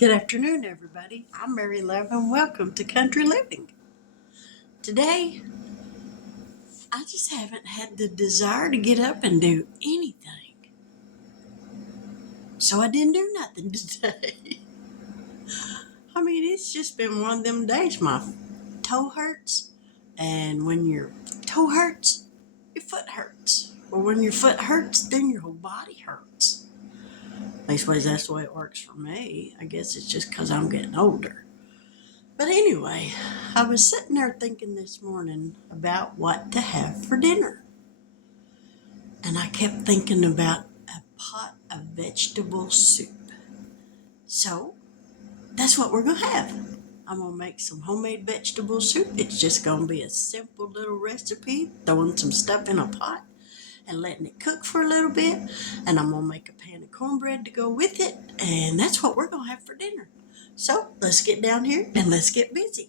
Good afternoon, everybody. I'm Mary Love, and welcome to Country Living. Today, I just haven't had the desire to get up and do anything. So I didn't do nothing today. I mean, it's just been one of them days. My toe hurts, and when your toe hurts, your foot hurts. Or when your foot hurts, then your whole body hurts. Leastways, that's the way it works for me. I guess it's just because I'm getting older. But anyway, I was sitting there thinking this morning about what to have for dinner. And I kept thinking about a pot of vegetable soup. So that's what we're going to have. I'm going to make some homemade vegetable soup. It's just going to be a simple little recipe, throwing some stuff in a pot and letting it cook for a little bit. And I'm going to make a pan of cornbread to go with it. And that's what we're going to have for dinner. So let's get down here and let's get busy.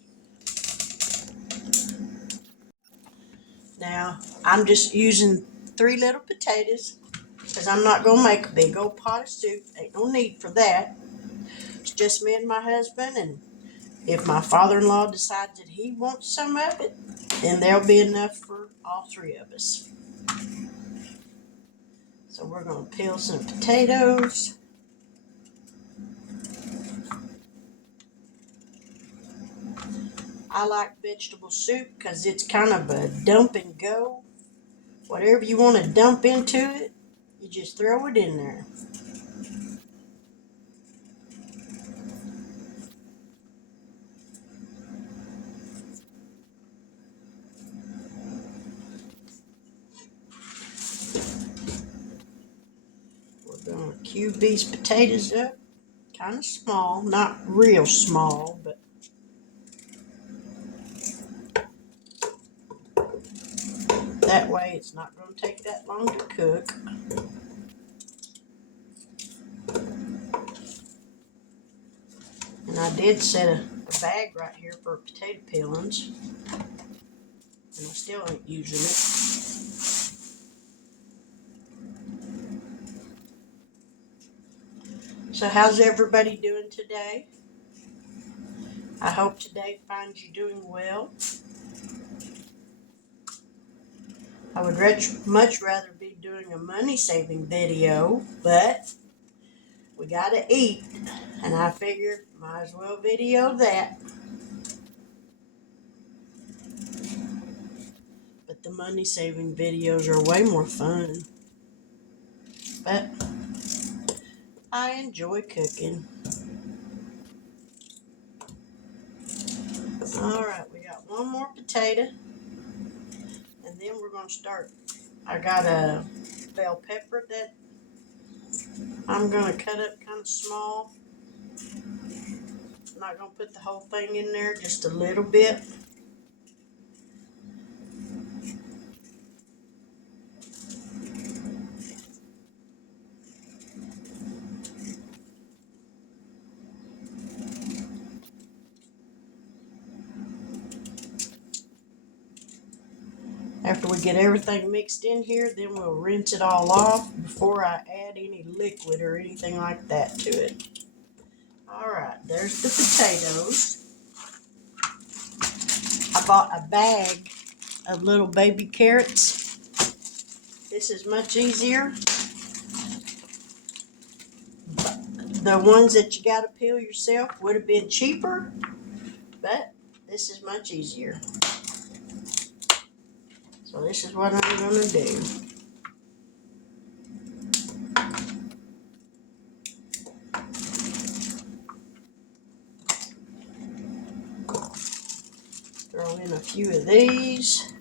Now, I'm just using 3 little potatoes because I'm not going to make a big old pot of soup. Ain't no need for that. It's just me and my husband, and if my father-in-law decides that he wants some of it, then there'll be enough for all 3 of us. So we're going to peel some potatoes. I like vegetable soup because it's kind of a dump and go. Whatever you want to dump into it, you just throw it in there. We're going to cube these potatoes up. Kind of small, not real small, but that way it's not going to take that long to cook. And I did set a bag right here for potato peelings, and I still ain't using it. So how's everybody doing today? I hope today finds you doing well. I would much rather be doing a money-saving video, but we gotta eat, and I figure might as well video that. But the money-saving videos are way more fun. But I enjoy cooking. Alright, we got one more potato. And then we're going to start. I got a bell pepper that I'm going to cut up kind of small. I'm not going to put the whole thing in there, just a little bit. After we get everything mixed in here, then we'll rinse it all off before I add any liquid or anything like that to it. Alright, there's the potatoes. I bought a bag of little baby carrots. This is much easier. The ones that you got to peel yourself would have been cheaper, but this is much easier. So this is what I'm going to do. Throw in a few of these.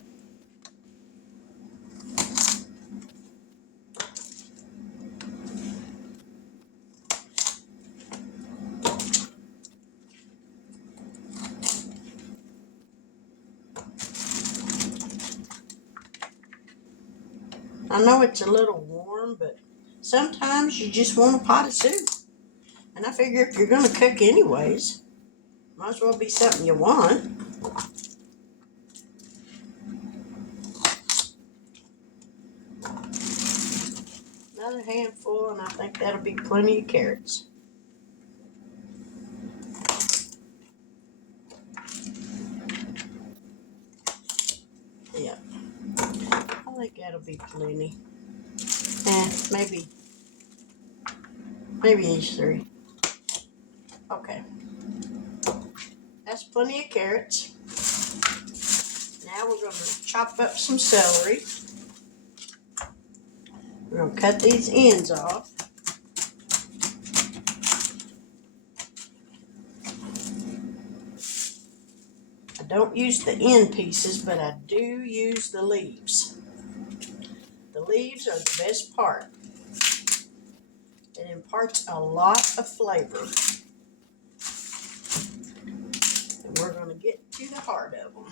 I know it's a little warm, but sometimes you just want a pot of soup. And I figure if you're going to cook anyways, might as well be something you want. Another handful, and I think that'll be plenty of carrots. be plenty. Maybe these three. Okay. That's plenty of carrots. Now we're going to chop up some celery. We're going to cut these ends off. I don't use the end pieces, but I do use the leaves. The leaves are the best part. It imparts a lot of flavor. And we're going to get to the heart of them.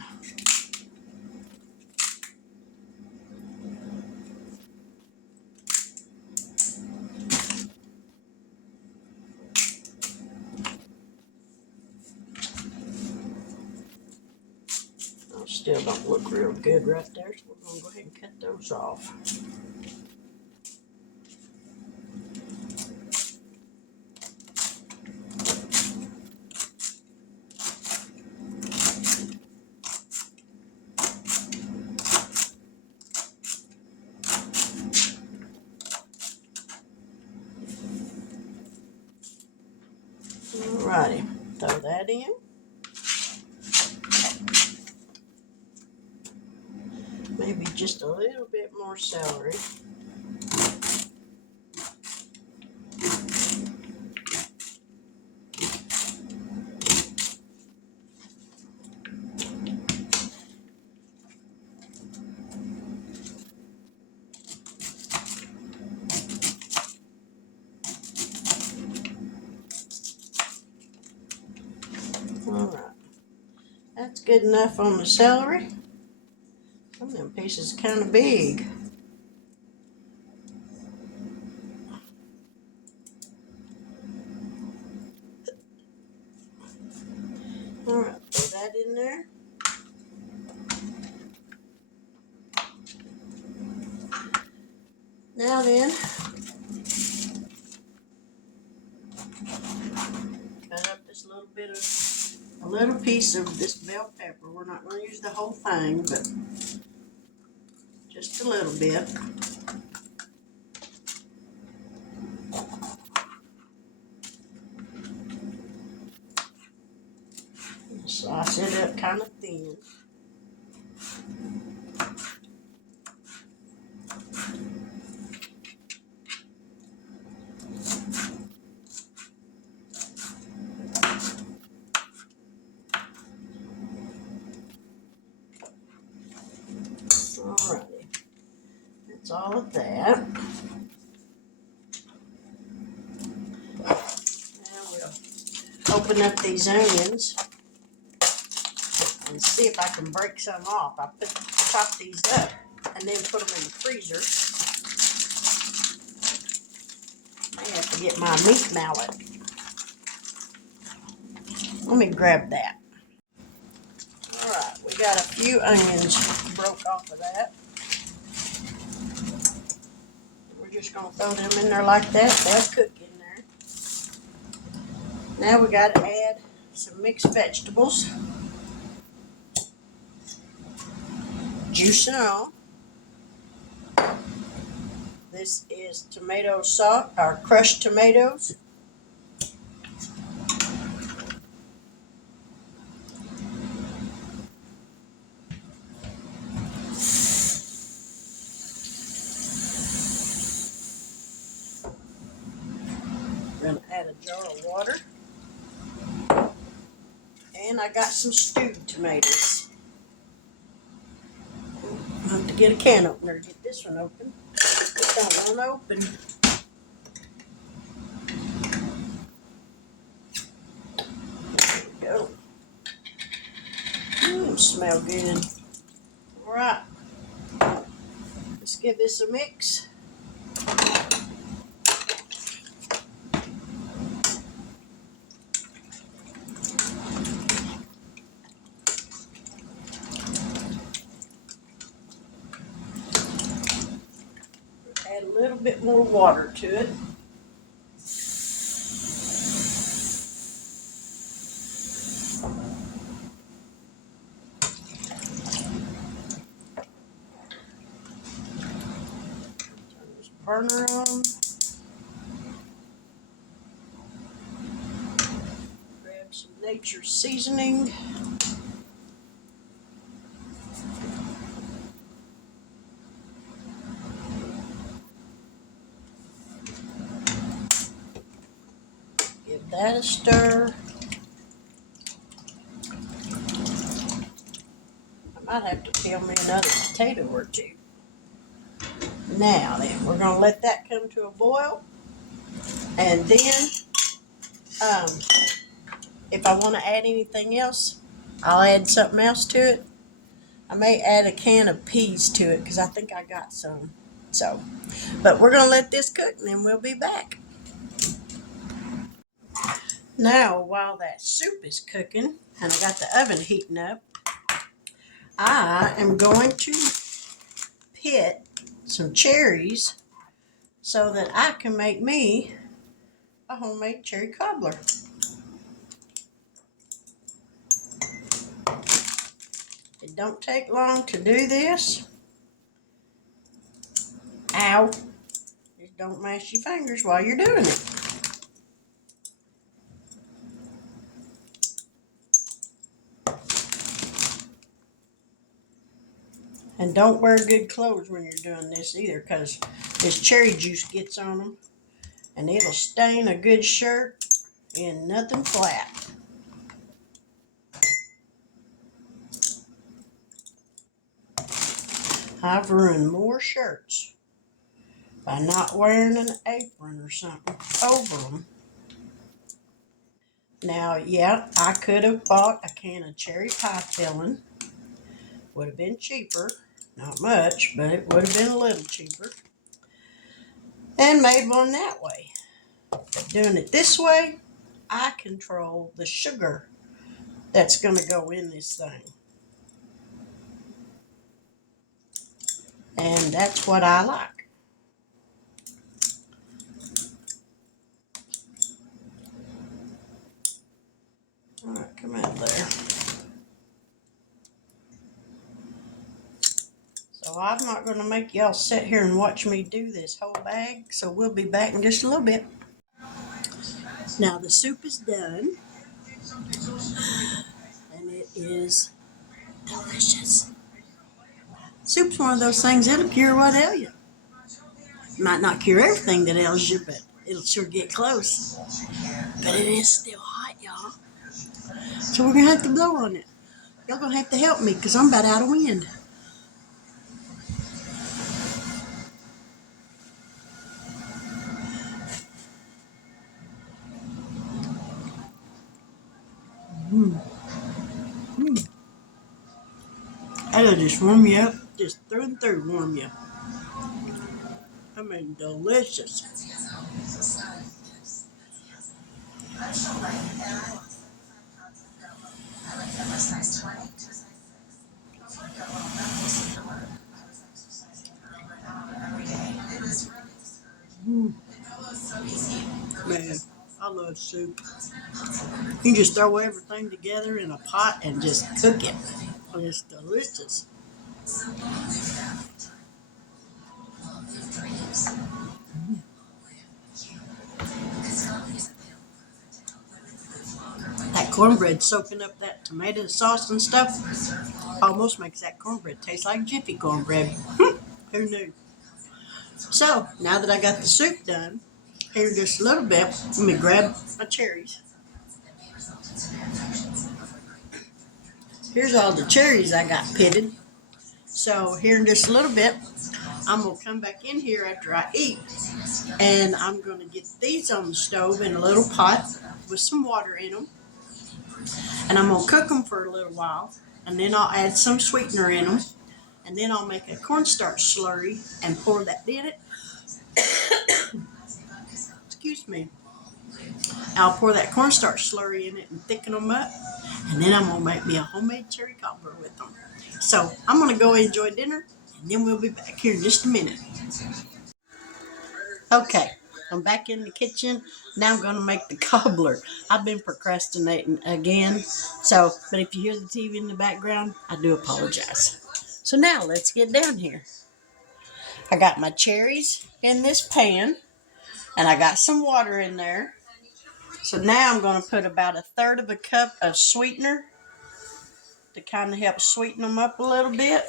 Those still don't look real good right there, so we're going to go ahead and cut those off. Alrighty, throw that in. Maybe just a little bit more celery. Alright, that's good enough on the celery. Some of them pieces are kind of big. Alright, throw that in there. Now then, cut up this little bit of, a little piece of this bell pepper. We're not going to use the whole thing, but just a little bit. Slice it up kind of thin. Alrighty, that's all of that. Now we'll open up these onions and see if I can break some off. I chop these up and then put them in the freezer. I have to get my meat mallet. Let me grab that. Alright, we got a few onions broke off of that. We're just going to throw them in there like that. They'll cook in there. Now we got to add some mixed vegetables. Juice on. This is tomato sauce, or crushed tomatoes. We're going to add a jar of water. And I got some stewed tomatoes. I have to get a can opener to get this one open. Get that one open. There we go. Smell good. Alright. Let's give this a mix. Add a little bit more water to it. burner on. Grab some nature seasoning. Give that a stir. I might have to peel me another potato or two. Now then, we're going to let that come to a boil. And then, if I want to add anything else, I'll add something else to it. I may add a can of peas to it because I think I got some. So, but we're going to let this cook and then we'll be back. Now, while that soup is cooking and I got the oven heating up, I am going to pit some cherries so that I can make me a homemade cherry cobbler. It don't take long to do this. Ow. Just don't mash your fingers while you're doing it. And don't wear good clothes when you're doing this either, because this cherry juice gets on them and it'll stain a good shirt in nothing flat. I've ruined more shirts by not wearing an apron or something over them. Now, yeah, I could have bought a can of cherry pie filling. Would have been cheaper. Not much, but it would have been a little cheaper. And made one that way. But doing it this way, I control the sugar that's going to go in this thing. And that's what I like. All right, come out there. So I'm not going to make y'all sit here and watch me do this whole bag. So we'll be back in just a little bit. Now the soup is done. And it is delicious. Soup's one of those things that'll cure what ails you. Might not cure everything that ails you, but it'll sure get close. But it is still hot, y'all. So we're going to have to blow on it. Y'all going to have to help me because I'm about out of wind. That'll just warm you up. Just through and through warm you. I mean, delicious. Man, I love soup. You can just throw everything together in a pot and just cook it. And it's delicious. That cornbread soaking up that tomato sauce and stuff almost makes that cornbread taste like Jiffy cornbread. Who knew? So, now that I got the soup done, here just a little bit, let me grab my cherries. Here's all the cherries I got pitted. So here in just a little bit, I'm going to come back in here after I eat, and I'm going to get these on the stove in a little pot with some water in them, and I'm going to cook them for a little while, and then I'll add some sweetener in them, and then I'll make a cornstarch slurry and pour that in it. Excuse me. I'll pour that cornstarch slurry in it and thicken them up, and then I'm going to make me a homemade cherry cobbler with them. So I'm going to go enjoy dinner, and then we'll be back here in just a minute. Okay, I'm back in the kitchen. Now I'm going to make the cobbler. I've been procrastinating again. So, but if you hear the TV in the background, I do apologize. So now let's get down here. I got my cherries in this pan, and I got some water in there. So now I'm going to put about 1/3 of a cup of sweetener to kind of help sweeten them up a little bit.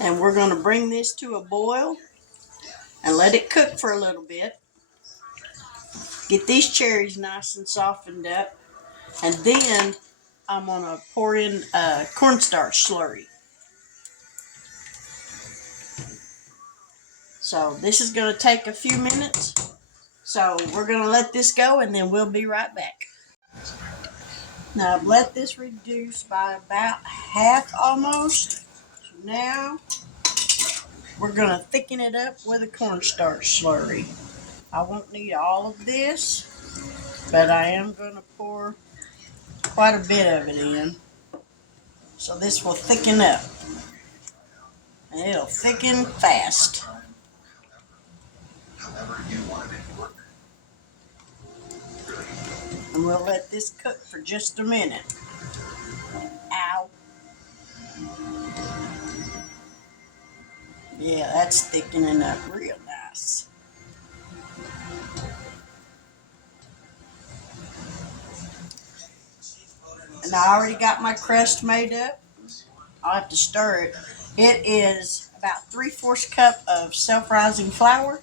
And we're going to bring this to a boil and let it cook for a little bit. Get these cherries nice and softened up. And then I'm going to pour in a cornstarch slurry. So this is going to take a few minutes. So we're going to let this go and then we'll be right back. Now I've let this reduce by about half almost. So now we're going to thicken it up with a cornstarch slurry. I won't need all of this, but I am going to pour quite a bit of it in. So this will thicken up. And it'll thicken fast. And we'll let this cook for just a minute. Ow. Yeah, that's thickening up real nice. And I already got my crust made up. I'll have to stir it. It is about 3/4 cup of self-rising flour,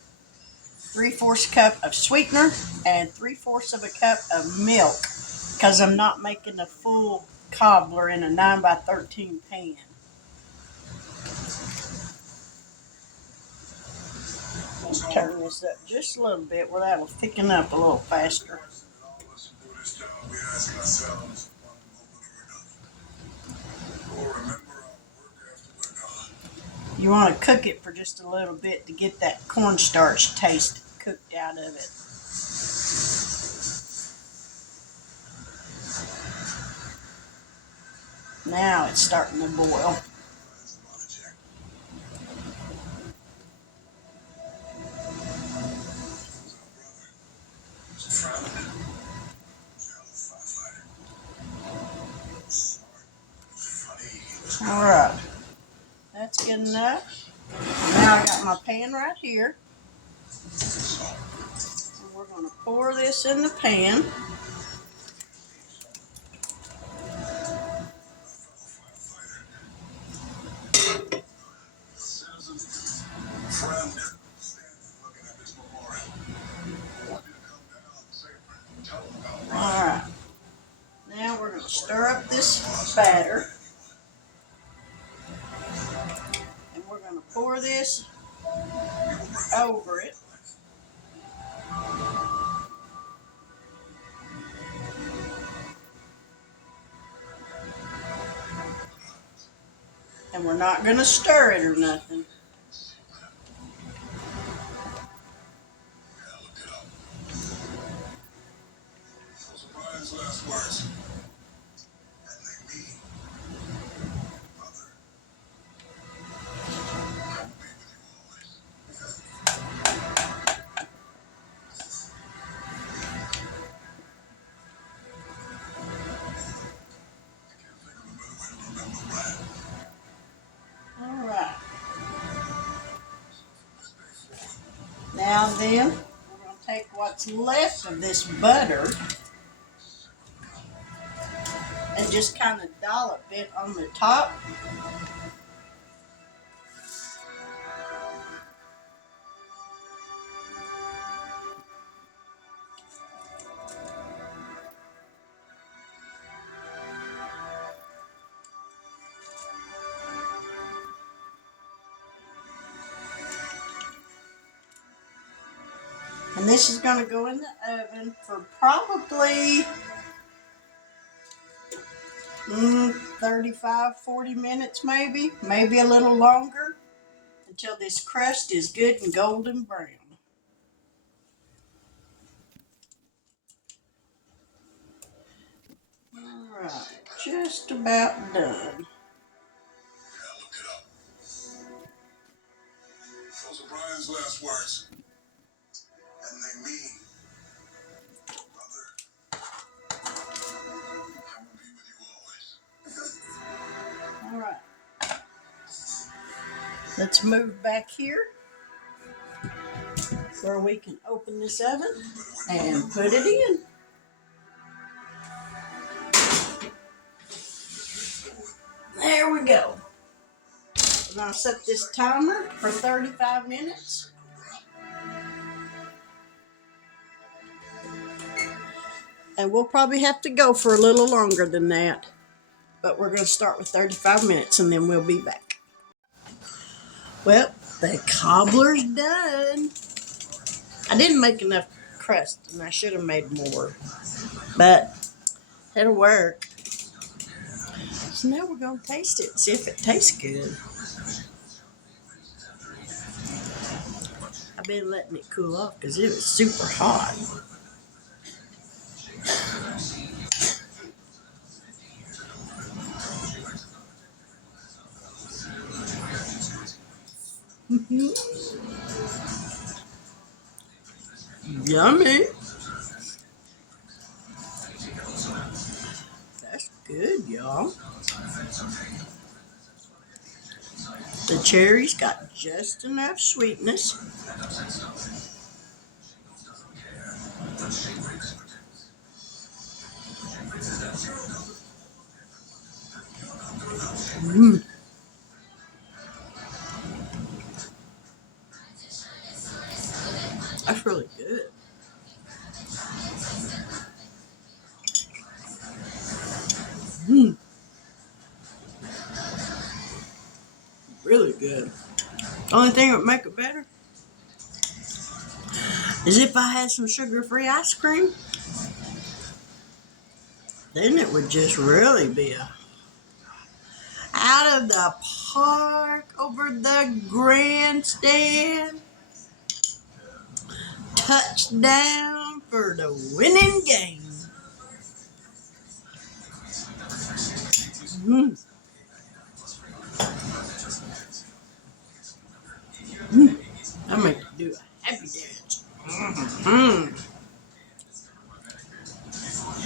3/4 cup of sweetener, and 3/4 of a cup of milk, because I'm not making a full cobbler in a 9x13 pan. Let's turn this up just a little bit where that'll thicken up a little faster. You want to cook it for just a little bit to get that cornstarch taste cooked out of it. Now it's starting to boil. All right, that's good enough. Now I got my pan right here. And we're going to pour this in the pan. All right, now we're going to stir up this batter. And we're going to pour this over it. And we're not going to stir it or nothing. All right. Now then, we're going to take what's left of this butter and just kind of dollop it on the top. And this is going to go in the oven for probably 35, 40 minutes maybe a little longer, until this crust is good and golden brown. All right, just about done. Those are Brian's last words, and they mean, brother, I will be with you always. All right. Let's move back here where we can open this oven and put it in. There we go. We're going to set this timer for 35 minutes. And we'll probably have to go for a little longer than that. But we're going to start with 35 minutes and then we'll be back. Well, the cobbler's done. I didn't make enough crust and I should have made more. But it'll work. So now we're going to taste it, see if it tastes good. I've been letting it cool off because it was super hot. Yummy. That's good, y'all. The cherries got just enough sweetness. Mmm. That's really good. Mmm. Really good. Only thing that would make it better is if I had some sugar-free ice cream. Then it would just really be out of the park over the grandstand. Touchdown for the winning game. Mm. Mm. I make you do a happy dance. Mm-hmm.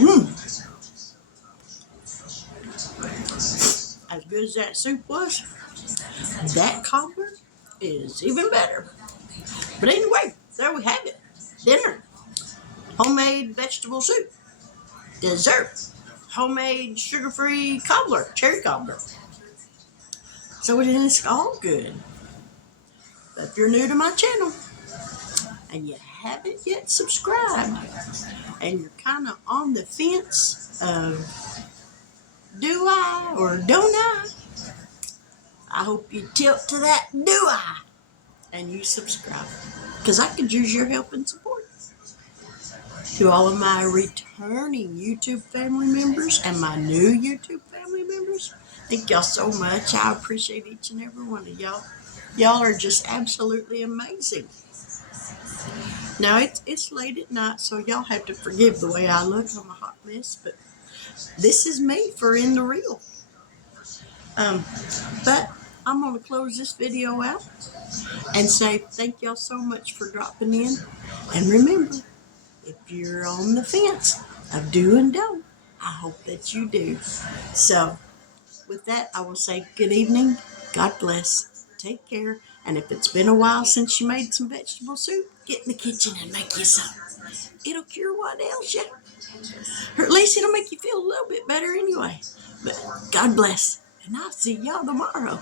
Mm. As good as that soup was, that cobbler is even better. But anyway, there we have it. Dinner. Homemade vegetable soup. Dessert. Homemade sugar-free cobbler. Cherry cobbler. So it is all good. But if you're new to my channel and you haven't yet subscribed and you're kind of on the fence of do I or don't I hope you tilt to that do I and you subscribe because I could use your help and support. To all of my returning YouTube family members and my new YouTube family members, thank y'all so much. I appreciate each and every one of y'all. Y'all are just absolutely amazing. Now, it's late at night, so y'all have to forgive the way I look. I'm a hot mess, but this is me for in the real. But I'm going to close this video out and say thank y'all so much for dropping in. And remember, if you're on the fence of do and don't, I hope that you do. So, with that, I will say good evening. God bless. Take care. And if it's been a while since you made some vegetable soup, get in the kitchen and make you some. It'll cure what ails you. Or at least it'll make you feel a little bit better anyway. But God bless. And I'll see y'all tomorrow.